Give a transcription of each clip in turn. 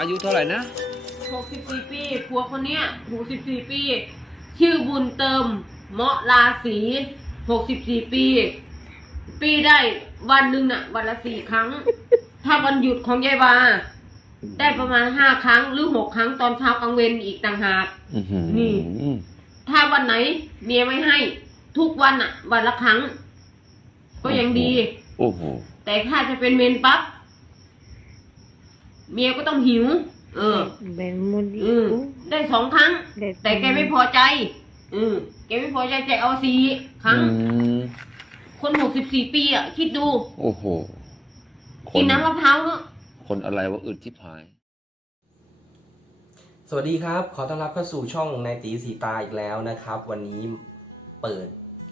อายุเท่าไหร่นะ 64 ปีผัวคนเนี้ย64 ปี ชื่อบุญเติมเมาะราศี64 ปี ปีได้วันหนึ่งน่ะ วันละสี่ครั้ง ถ้าวันหยุดของยายวา ได้ประมาณห้าครั้ง หรือหกครั้งตอนเช้ากลางเวรอีกต่างหาก อื้อหือนี่ ถ้าวันไหนเมียไม่ให้ ทุกวันอะ วันละครั้ง ก็ยังดี โอ้โห แต่ถ้าจะเป็นเมนปั๊บ เมียก็ต้องหิว เออ Ben mau di อืมได้สองครั้ง Lihat แต่แกไม่พอใจ อืมแกไม่พอใจจะเอาสี่ครั้ง อืมคนหกสิบสี่ปีอะ คิดดู โอ้โห คกินน้ำมะพร้าวเนอะ คนอะไรว่าอึดที่พาย สวัสดีครับ ขอต้อนรับเข้าสู่ช่องนายตีสีตาอีกแล้วนะครับ วันนี้เปิด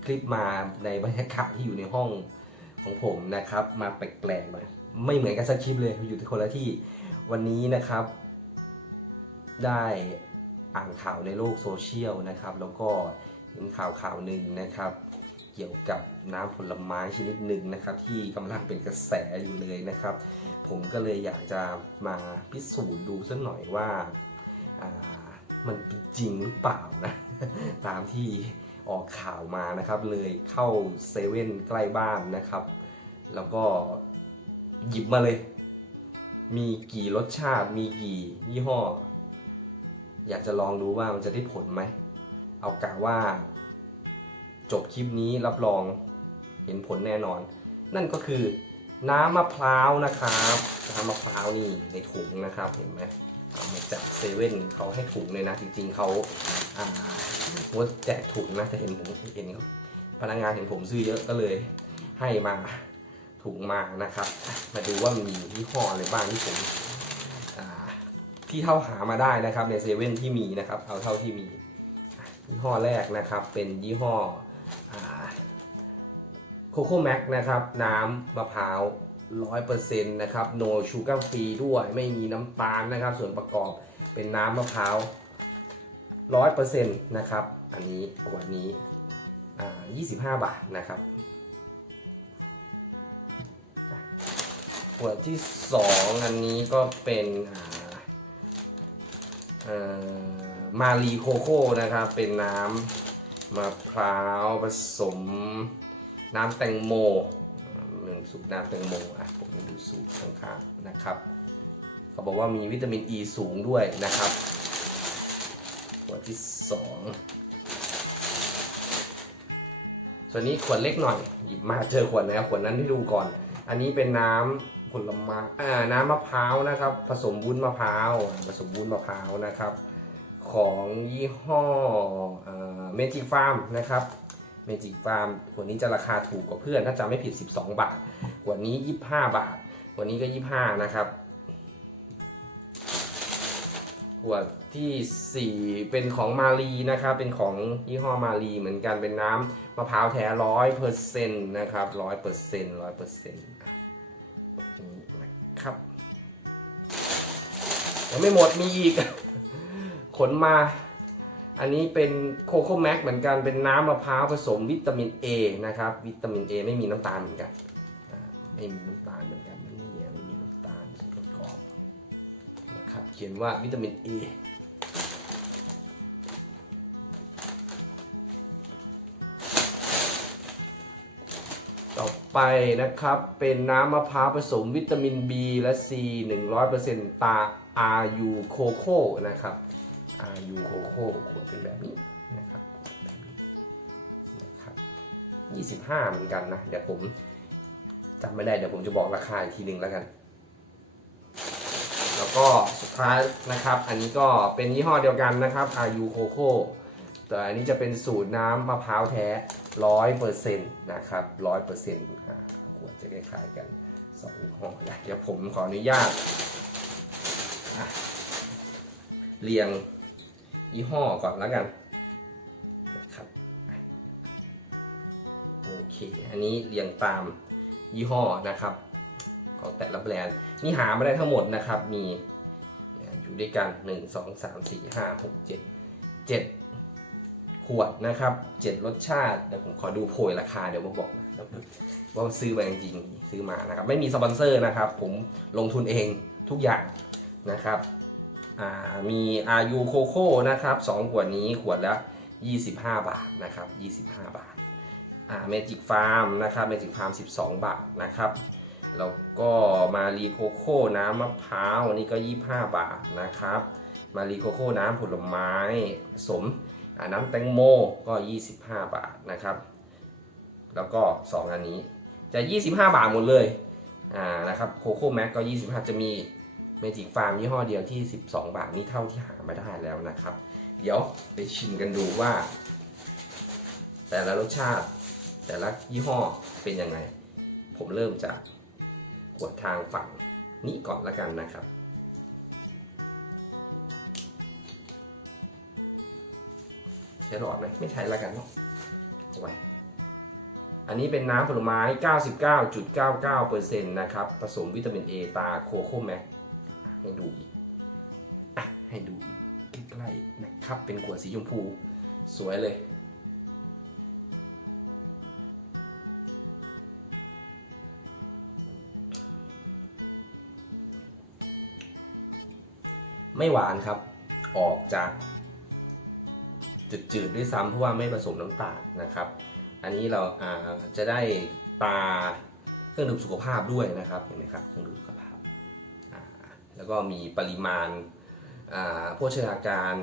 คลิปมาในบรรยากาศที่อยู่ในห้อง ของผมนะครับ มาแปลกๆหน่อยไม่เหมือนกันสักคลิปเลยอยู่ที่คนละที่วันนี้นะครับ ได้อ่านข่าวในโลกโซเชียลนะครับ แล้วก็เห็นข่าวข่าวหนึ่งนะครับ เกี่ยวกับน้ำผลไม้ชนิดหนึ่งนะครับ ที่กำลังเป็นกระแสอยู่เลยนะครับ ผมก็เลยอยากจะมาพิสูจน์ดูสักหน่อยว่าามันเป็นจริงหรือเปล่านะตามที่ออกข่าวมานะครับ เลยเข้าเซเว่นใกล้บ้านนะครับ แล้วก็หยิบมาเลย มีกี่รสชาติมีกี่ยี่ห้อ อยากจะลองดูว่ามันจะได้ผลไหม เอากะว่า จบคลิปนี้รับรองเห็นผลแน่นอน นั่นก็คือน้ำมะพร้าวนะครับน้ำมะพร้าวนี่ในถุงนะครับเห็นไหมเอามาจากเซเว่นเขาให้ถุงเลยนะ จริงๆเขาอ่าว่าแจกถุงนะแต่เห็นผมเห็นเขาพนักงานเห็นผมซื้อเยอะก็เลยให้มา ถุงมานะครับ มาดูว่ามียี่ห้ออะไรบ้างที่ผมที่เท่าหามาได้นะครับในเซเว่นที่มีนะครับเอาเท่าที่มียี่ห้อแรกนะครับ เป็นยี่ห้อโคโค่แม็กนะครับ น้ำมะพร้าวร้อยเปอร์เซ็นต์นะครับ no sugar free ด้วยไม่มีน้ำตาลนะครับ ส่วนประกอบเป็นน้ำมะพร้าวร้อยเปอร์เซ็นต์นะครับ อันนี้ขวดนี้อ่ายี่สิบห้าบาทนะครับ ขวดที่สองอันนี้ก็เป็นมารีโคโค่นะครับ เป็นน้ำมะพร้าวผสมน้ำแตงโมหนึ่งสูตรน้ำแตงโมอะผมจะดูสูตรข้างๆนะครับเขาบอกว่ามีวิตามินอ e ีสูงด้วยนะครับขวดที่สอง ส่วนนี้ขวดเล็กหน่อยหยิบมาเจอขวดแล้วขวดนั้นให้ดูก่อน อันนี้เป็นน้ำผลไม้อ่าน้ำมะพร้าวนะครับ ผสมวุ้นมะพร้าวผสมวุ้นมะพร้าวนะครับ ของยี่ห้อเมจิกฟาร์มนะครับเมจิกฟาร์มขวดนี้จะราคาถูกกว่าเพื่อน ถ้าจำไม่ผิด 12 บาทขวดนี้ 25 บาทขวดนี้ก็ 25 นะครับ วดทีสี่ 4 เป็นของมารีนะครับ เป็นของยี่ห้อมารีเหมือนกันเป็นน้ำมะพร้าวแท้ร้อยเปอร์เซ็นต์นะครับร้อยเปอร์เซ็นต์ร้อยเปอร์เซ็นต์นี่นะครับยังไม่หมดมีอีก ขนมา อันนี้เป็นโคโค่แม็กเหมือนกันเป็นน้ำมะพร้าวผสมวิตามิน A นะครับ วิตามิน A ไม่มีน้ำตาลเหมือนกันไม่มีน้ำตาลเหมือนกันนี่ นะครับ เขียนว่าวิตามิน A ต่อไปนะครับ เป็นน้ำมะพร้าวผสมวิตามิน B และ C 100%ตา RU โคโค่นะครับ RU โคโค่ขวดเป็นแบบนี้นะครับนะครับ25 เหมือนกันนะ เดี๋ยวผมจำไม่ได้ เดี๋ยวผมจะบอกราคาอีกทีหนึ่งแล้วกัน ก็สุดท้ายนะครับ อันนี้ก็เป็นยี่ห้อเดียวกันนะครับ RU โคโค่แต่อันนี้จะเป็นสูตรน้ำมะพร้าวแท้ร้อยเปอร์เซ็นต์นะครับร้อยเปอร์เซ็นต์ขวดจะคล้ายๆกันสองยี่ห้อเดี๋ยวผมขออนุญาตเรียงยี่ห้อก่อนแล้วกันนะครับโอเค อันนี้เรียงตามยี่ห้อนะครับ ของแต่ละแบรนด์ นี่หามาได้ทั้งหมดนะครับ มีอยู่ด้วยกัน 1 2 3 4 5 6 7 7 ขวดนะครับ 7 รสชาติ เดี๋ยวผมขอดูโพยราคาเดี๋ยวมาบอกว่าซื้อมาจริงๆซื้อมานะครับ ไม่มีสปอนเซอร์นะครับ ผมลงทุนเองทุกอย่างนะครับมีอายุโคโค่นะครับสองขวดนี้ขวดละ 25 บาทนะครับ 25 บาทอ่าเมจิกฟาร์มนะครับเมจิกฟาร์ม 12 บาทนะครับ แล้วก็มารีโคโค่น้ำมะพร้าวอันนี้ก็ 25 บาทนะครับ มารีโคโค่น้ำผลไม้ผสมน้ำแตงโมก็ 25 บาทนะครับ แล้วก็ 2 อันนี้จะ 25 บาทหมดเลยอ่านะครับโคโค่แม็กก็ 25 จะมีเมจิกฟาร์มยี่ห้อเดียวที่ 12 บาทนี่เท่าที่หามาได้แล้วนะครับ เดี๋ยวไปชิมกันดูว่า แต่ละรสชาติ แต่ละยี่ห้อเป็นยังไง ผมเริ่มจาก ขวดทางฝั่งนี้ก่อนละกันนะครับ ใช้หลอดไหมไม่ใช้ละกันเนาะเอาไว้อันนี้เป็นน้ำผลไม้ 99.99%นะครับ ผสมวิตามิน A ตาโคโค่แม็กให้ดูอีกอะให้ดูอีกใกล้ๆนะครับ เป็นขวดสีชมพู สวยเลย ไม่หวานครับ ออกจากจืดๆด้วยซ้ำเพราะว่าไม่ผสมน้ำตาลนะครับ อันนี้เราาจะได้ตาเครื่องดื่มสุขภาพด้วยนะครับเห็นไหมครับเครื่องดื่มสุขภาพาแล้วก็มีปริมาณาโภชนาการ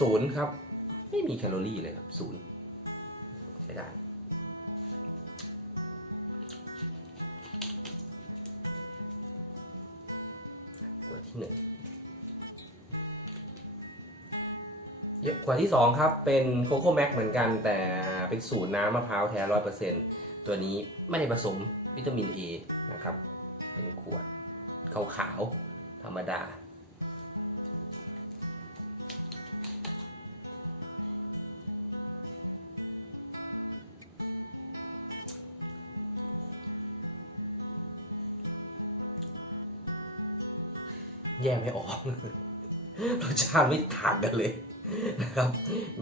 ศูนย์ครับ ไม่มีแคลอรี่เลยครับศูนย์ใช้ได้ ที่หนึ่งขวดที่สองครับเป็นโคโค่แม็กเหมือนกันแต่เป็นสูตรน้ำมะพร้าวแท้ร้อยเปอร์เซ็นต์ตัวนี้ไม่ได้ผสมวิตามิน A นะครับ เป็นขวดขาวๆธรรมดา แยกไม่ออกรสชาติไม่ต่างกันเลยนะครับ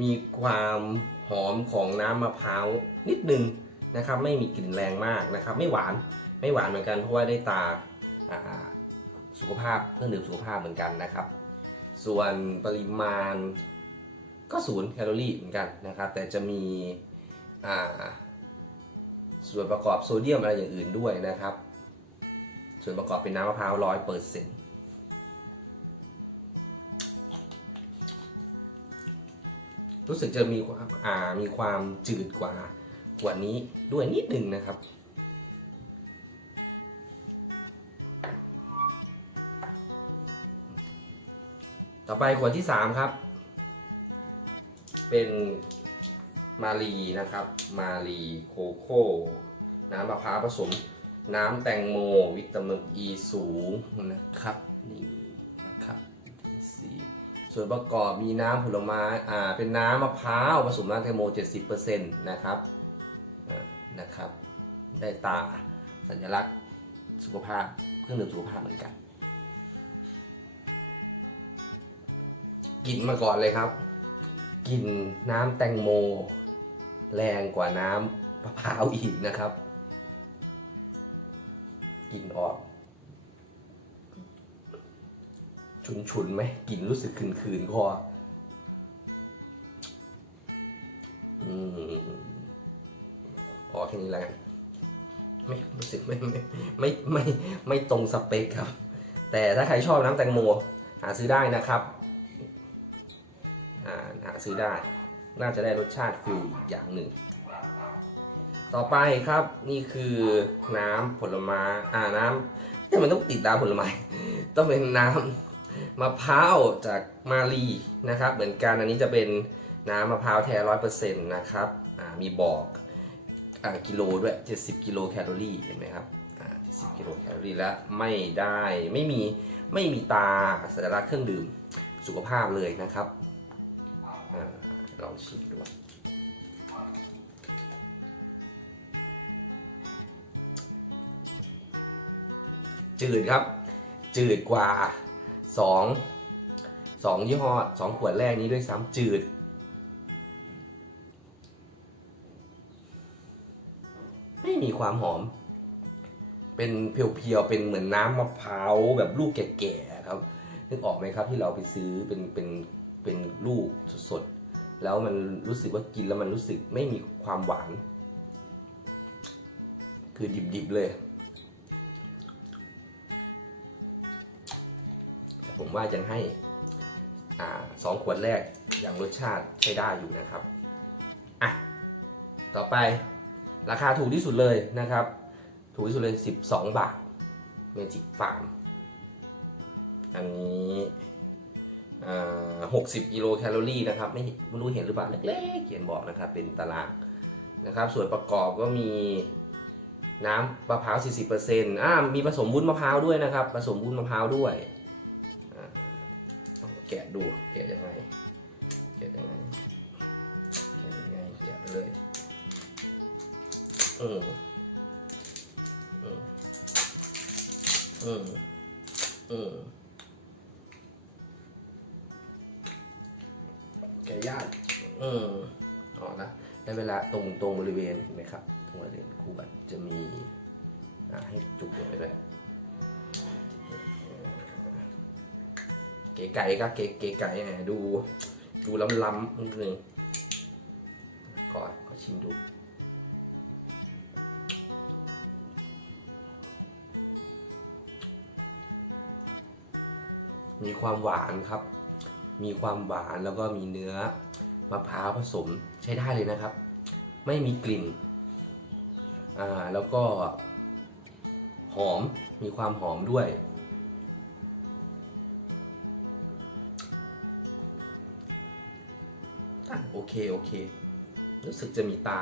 มีความหอมของน้ำมะพร้าวนิดนึงนะครับ ไม่มีกลิ่นแรงมากนะครับ ไม่หวานไม่หวานเหมือนกันเพราะว่าได้ตาสุขภาพเครื่องดื่มสุขภาพเหมือนกันนะครับ ส่วนปริมาณก็ศูนย์แคลอรี่เหมือนกันนะครับ แต่จะมีส่วนประกอบโซเดียมอะไรอย่างอื่นด้วยนะครับ ส่วนประกอบเป็นน้ำมะพร้าวร้อยเปอร์เซ็นต์ รู้สึกจะมีความอ่ามีความจืดกว่ากว่านี้ด้วยนิดหนึ่งนะครับ ต่อไปขวดที่ 3 ครับ เป็นมารีนะครับ มารีโคโค่น้ำมะพร้าวผสม น้ำแตงโม วิตามินอีสูงนะครับนี่ ส่วนประกอบมีน้ำผลไม้อ่าเป็นน้ำมะพร้าวผสมน้ำแตงโม 70%นะครับนะครับ ได้ตาสัญลักษณ์สุขภาพเครื่องดื่มสุขภาพเหมือนกันกินมาก่อนเลยครับกินน้ำแตงโม แรงกว่าน้ำมะพร้าวอีกนะครับกลิ่นออก ฉุนฉุนไหมกลิ่นรู้สึกคืนคืนคออืมพอแค่นี้แล้วกันไม่รู้สึกไม่ไม่ไม่ไม่ไม่ตรงสเปคครับ แต่ถ้าใครชอบน้ำแตงโมหาซื้อได้นะครับหาซื้อได้ น่าจะได้รสชาติฟิลอีกอย่างหนึ่ง ต่อไปครับนี่คือน้ำผลไม้อ่าน้ำเนี่มันต้องติดน้ำผลไม้ ต้องเป็นน้ำ มะพร้าวจากมาลีนะครับ เหมือนกันอันนี้จะเป็นน้ำมะพร้าวแท้ร้อยเปอร์เซ็นต์นะครับอ่ามีบอกอ่ากิโลด้วย 70 กิโลแคลอรี่เห็นไหมครับอ่า70กิโลแคลอรี่แล้วไม่ได้ไม่มีไม่มีตาสัญลักษณ์เครื่องดื่มสุขภาพเลยนะครับอาลองชิมดูจืดครับ จืดกว่า สองสองยี่ห้อสองขวดแรกนี้ด้วยซ้ำจืด ไม่มีความหอม เป็นเพียวๆ เป็นเหมือนน้ำมะพร้าวแบบลูกแก่ๆครับนึกออกไหมครับที่เราไปซื้อเป็นเป็นเป็นลูกสดๆ แล้วมันรู้สึกว่ากินแล้วมันรู้สึกไม่มีความหวาน คือดิบๆเลย ผมว่ายังให้อสองขวดแรกอย่างรสชาติใช้ได้อยู่นะครับอะต่อไปราคาถูกที่สุดเลยนะครับ ถูกที่สุดเลย 12 บาท Magic Farm อันนี้อ่า60กิโลแคลอรี่นะครับ ไม่ไม่รู้เห็นหรือเปล่าเล็กๆเขียนบอกนะครับ เป็นตารางนะครับ ส่วนประกอบก็มีน้ำมะพร้าว 40%อ่ามีผสมวุ้นมะพร้าวด้วยนะครับ ผสมวุ้นมะพร้าวด้วย กะดูแกะยังไงแกะยังไงแกะยังไงแกะไปเลยอืมอืมอืมอืมแกะยากอืมอ๋อนะในเวลาตรงตรงบริเวณเห็นไหมครับตรงบริเวณคูบัตจะมีให้จุกลงไปด้วย ก๋ไก่ครับเก๋เก๋ไก่เนี่ยดูดูล้ำล้ำนิดนึงก่อนขอชิมดู มีความหวานครับ มีความหวานแล้วก็มีเนื้อมะพร้าวผสมใช้ได้เลยนะครับ ไม่มีกลิ่น อ่าแล้วก็หอมมีความหอมด้วย โอเคโอเค รู้สึกจะมีตา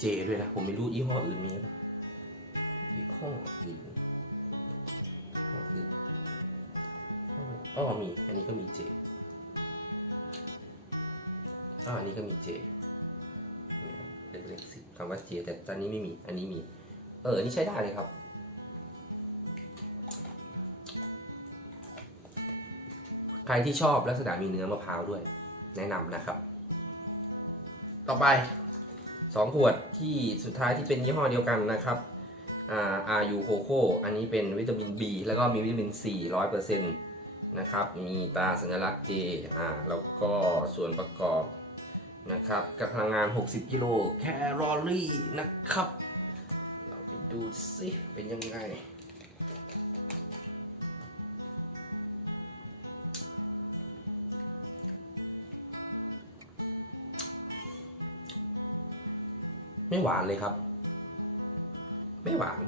เจด้วยนะ ผมไม่รู้ยี่ห้ออื่นมีหรือเปล่ายี่ห้ออื่นยี่ห้ออื่นอ๋อมี อันนี้ก็มีเจอ๋ออันนี้ก็มีเจเล็กๆสิคำว่าเจแต่ตอนนี้ไม่มี อันนี้มี เอออันนี้ใช้ได้เลยครับใครที่ชอบลักษณะมีเนื้อมะพร้าวด้วย แนะนำนะครับ ต่อไป 2 ขวดที่สุดท้ายที่เป็นยี่ห้อเดียวกันนะครับอ่า RU Coco อันนี้เป็นวิตามิน B แล้วก็มีวิตามิน C 100%นะครับ มีตราสัญลักษณ์ J อ่าแล้วก็ส่วนประกอบนะครับกับพลังงาน 60 กิโลแคลอรี่นะครับ เราไปดูสิเป็นยังไง ไม่หวานเลยครับ ไม่หวาน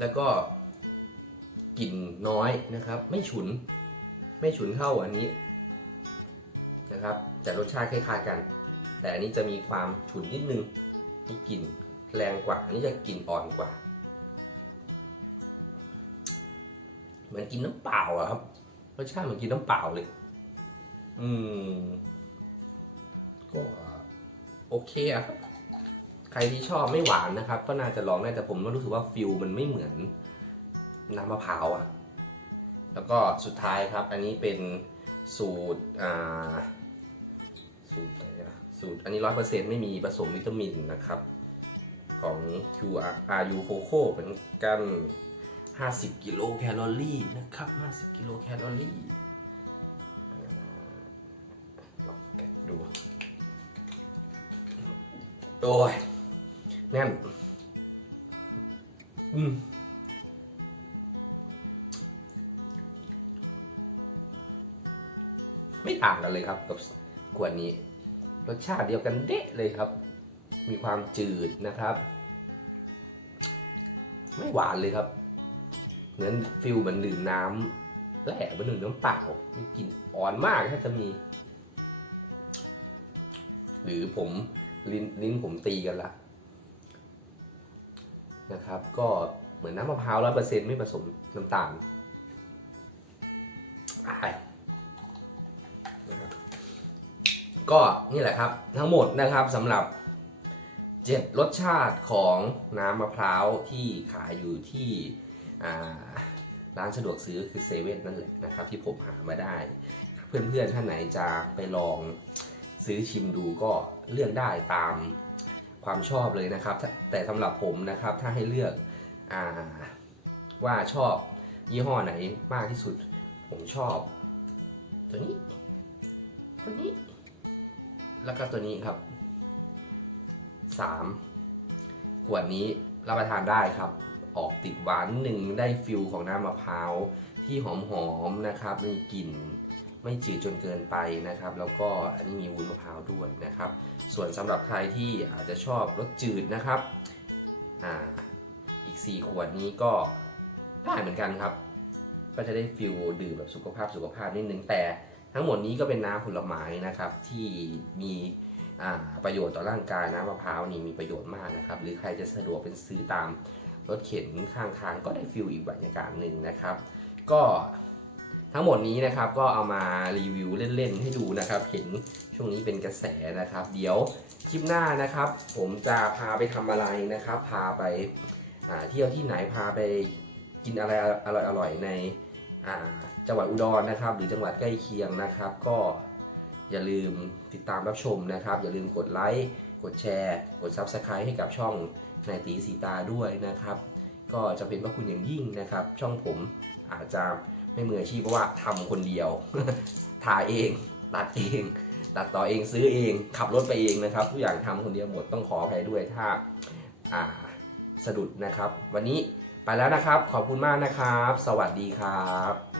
แล้วก็กลิ่นน้อยนะครับ ไม่ฉุน ไม่ฉุนเท่าอันนี้นะครับ แต่รสชาติคล้ายๆกัน แต่อันนี้จะมีความฉุนนิดนึงมีกลิ่นแรงกว่า อันนี้จะกลิ่นอ่อนกว่า เหมือนกินน้ำเปล่าอะครับ รสชาติเหมือนกินน้ำเปล่าเลย อืมก็ โอเคอะครับ ใครที่ชอบไม่หวานนะครับ ก็น่าจะลองได้แต่ผมก็รู้สึกว่าฟิลมันไม่เหมือนน้ำมะพร้าวอะแล้วก็สุดท้ายครับ อันนี้เป็นสูตรอ่าสูตรอะไรนะสูตรอันนี้ร้อยเปอร์เซ็นต์ไม่มีผสมวิตามินนะครับ ของ QRU Coco เหมือนกัน 50 กิโลแคลอรี่นะครับ 50 กิโลแคลอรี่ โอ้ยแน่น อืมไม่ต่างกันเลยครับกับขวดนี้ รสชาติเดียวกันเดะเลยครับ มีความจืดนะครับ ไม่หวานเลยครับ เหมือนฟิลเหมือนดื่มน้ำแหล่เหมือนดื่มน้ำเปล่ามีกลิ่นอ่อนมากถ้าจะมี หรือผม ลิ้นลิ้นผมตีกันละนะครับ ก็เหมือนน้ำมะพร้าวร้อยเปอร์เซ็นต์ไม่ผสมน้ำตาลก็นี่แหละครับทั้งหมดนะครับสำหรับเจ็ดรสชาติของน้ำมะพร้าวที่ขายอยู่ที่ร้านสะดวกซื้อคือเซเว่นนั่นแหละนะครับ ที่ผมหามาได้ เพื่อนๆท่านไหนจะไปลอง ซื้อชิมดูก็เลือกได้ตามความชอบเลยนะครับ แต่สำหรับผมนะครับถ้าให้เลือกอว่าชอบยี่ห้อไหนมากที่สุด ผมชอบ ตัวนี้ ตัวนี้ แล้วก็ตัวนี้ครับสามขวดนี้รับประทานได้ครับ ออกติดหวานหนึ่งได้ฟิลของน้ำมะพร้าวที่หอมๆนะครับมีกลิ่น ไม่จืดจนเกินไปนะครับ แล้วก็อันนี้มีวุ้นมะพร้าวด้วยนะครับ ส่วนสำหรับใครที่อาจจะชอบรสจืดนะครับอ่าอีก 4 ขวดนี้ก็ได้เหมือนกันครับ ก็จะได้ฟิลดื่มแบบสุขภาพสุขภาพนิดนึงแต่ทั้งหมดนี้ก็เป็นน้ำผลไม้นะครับที่มีประโยชน์ต่อร่างกายน้ำมะพร้าวนี่มีประโยชน์มากนะครับ หรือใครจะสะดวกเป็นซื้อตามรถเข็นข้างทางก็ได้ฟิลอีกบรรยากาศหนึ่งนะครับ ก็ ทั้งหมดนี้นะครับก็เอามารีวิวเล่นๆให้ดูนะครับ เห็นช่วงนี้เป็นกระแสนะครับ เดี๋ยวคลิปหน้านะครับ ผมจะพาไปทำอะไรนะครับ พาไปเที่ยวที่ไหนพาไปกินอะไรอร่อยๆในจังหวัดอุดรนะครับ หรือจังหวัดใกล้เคียงนะครับ ก็อย่าลืมติดตามรับชมนะครับ อย่าลืมกดไลค์กดแชร์ กด Subscribe ให้กับช่องนายตีสีตาด้วยนะครับ ก็จะเป็นพระคุณอย่างยิ่งนะครับ ช่องผมอาจจะ ไม่มืออาชีพเพราะว่าทำคนเดียว ถ่ายเอง ตัดเอง ตัดต่อเองซื้อเอง ขับรถไปเองนะครับ ทุกอย่างทำคนเดียวหมดต้องขออภัยด้วยถ้าอ่าสะดุดนะครับ วันนี้ไปแล้วนะครับ ขอบคุณมากนะครับ สวัสดีครับ